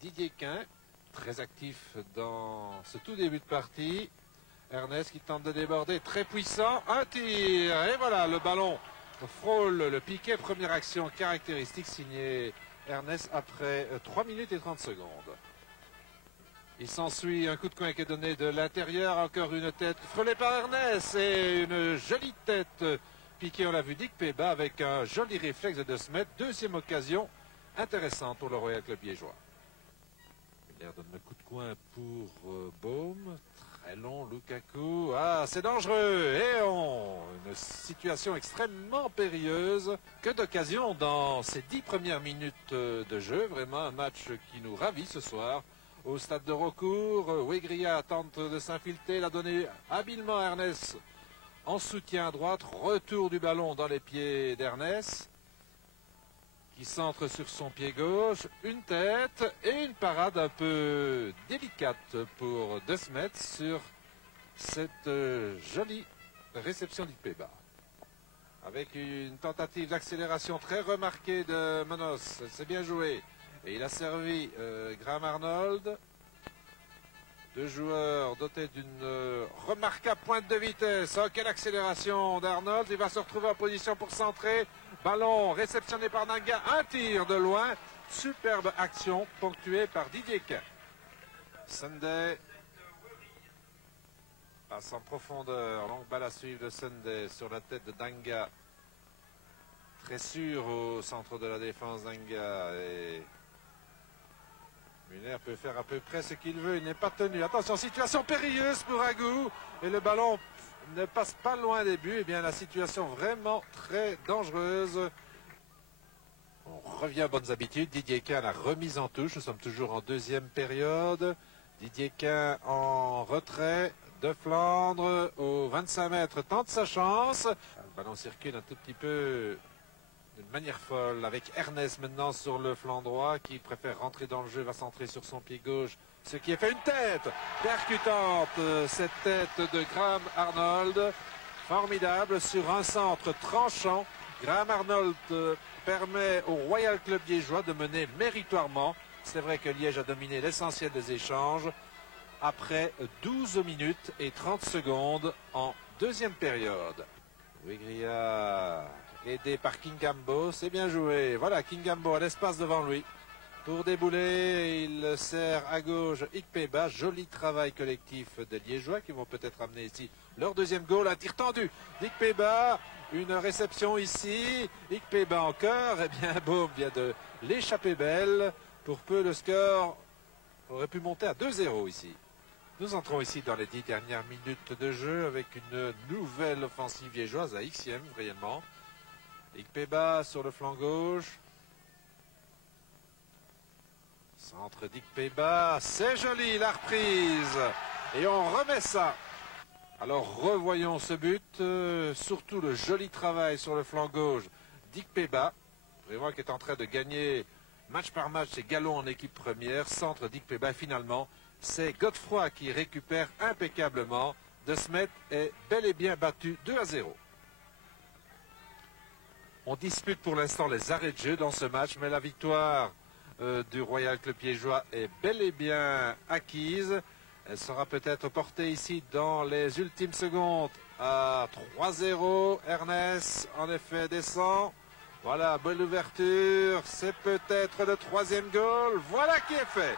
Didier Quin, très actif dans ce tout début de partie. Ernest qui tente de déborder, très puissant, un tir, et voilà, le ballon frôle le piquet. Première action caractéristique signée Ernest après 3 minutes et 30 secondes. Il s'ensuit un coup de coin qui est donné de l'intérieur, encore une tête frôlée par Ernest, et une jolie tête piquée, on l'a vu, Dick Peba avec un joli réflexe de 2 mètres. Deuxième occasion intéressante pour le Royal Club liégeois. L'air donne le coup de coin pour Baume. Très long, Lukaku. Ah, c'est dangereux. Et une situation extrêmement périlleuse. Que d'occasions dans ces 10 premières minutes de jeu. Vraiment un match qui nous ravit ce soir. Au stade de Raucourt, Wegria tente de s'infiltrer. L'a donné habilement à Ernest en soutien à droite. Retour du ballon dans les pieds d'Ernest, qui centre sur son pied gauche, une tête et une parade un peu délicate pour De Smet sur cette jolie réception d'Ikpeba. Avec une tentative d'accélération très remarquée de Monos, c'est bien joué. Et il a servi Graham Arnold. Deux joueurs dotés d'une remarquable pointe de vitesse. Oh, quelle accélération d'Arnold. Il va se retrouver en position pour centrer. Ballon réceptionné par Nanga. Un tir de loin. Superbe action ponctuée par Didier Quin. Sunday passe en profondeur. Longue balle à suivre de Sunday sur la tête de Danga. Très sûr au centre de la défense Danga. Et Muller peut faire à peu près ce qu'il veut, il n'est pas tenu. Attention, situation périlleuse pour Agou. Et le ballon ne passe pas loin des buts. Eh bien, la situation vraiment très dangereuse. On revient aux bonnes habitudes. Didier Quin à la remise en touche. Nous sommes toujours en deuxième période. Didier Quin en retrait de Flandre aux 25 mètres. Tente sa chance. Le ballon circule un tout petit peu d'une manière folle, avec Ernest maintenant sur le flanc droit qui préfère rentrer dans le jeu, va centrer sur son pied gauche, ce qui est fait. Une tête percutante, cette tête de Graham Arnold, formidable sur un centre tranchant. Graham Arnold permet au Royal Club liégeois de mener méritoirement. C'est vrai que Liège a dominé l'essentiel des échanges après 12 minutes et 30 secondes en deuxième période. Wegria aidé par Kingambo, c'est bien joué. Voilà, Kingambo a l'espace devant lui pour débouler. Il sert à gauche Ikpeba. Joli travail collectif des Liégeois qui vont peut-être amener ici leur deuxième goal. Un tir tendu d'Ikpeba. Une réception ici. Ikpeba encore. Eh bien, Baume vient de l'échapper belle. Pour peu, le score aurait pu monter à 2-0 ici. Nous entrons ici dans les 10 dernières minutes de jeu avec une nouvelle offensive liégeoise à Xème réellement. Ikpeba sur le flanc gauche. Centre d'Ikpeba. C'est joli la reprise. Et on remet ça. Alors revoyons ce but. Surtout le joli travail sur le flanc gauche d'Ikpeba. Vraiment qui est en train de gagner match par match ses galons en équipe première. Centre d'Ikpeba. Finalement, c'est Godefroy qui récupère impeccablement. De Smet est bel et bien battu 2-0. On dispute pour l'instant les arrêts de jeu dans ce match, mais la victoire du Royal Club liégeois est bel et bien acquise. Elle sera peut-être portée ici dans les ultimes secondes à 3-0. Ernest, en effet, descend. Voilà, bonne ouverture. C'est peut-être le troisième goal. Voilà qui est fait.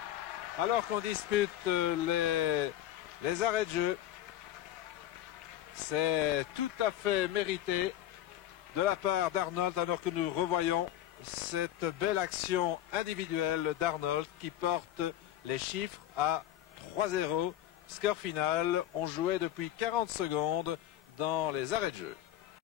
Alors qu'on dispute les arrêts de jeu, c'est tout à fait mérité de la part d'Arnold, alors que nous revoyons cette belle action individuelle d'Arnold qui porte les chiffres à 3-0. Score final, on jouait depuis 40 secondes dans les arrêts de jeu.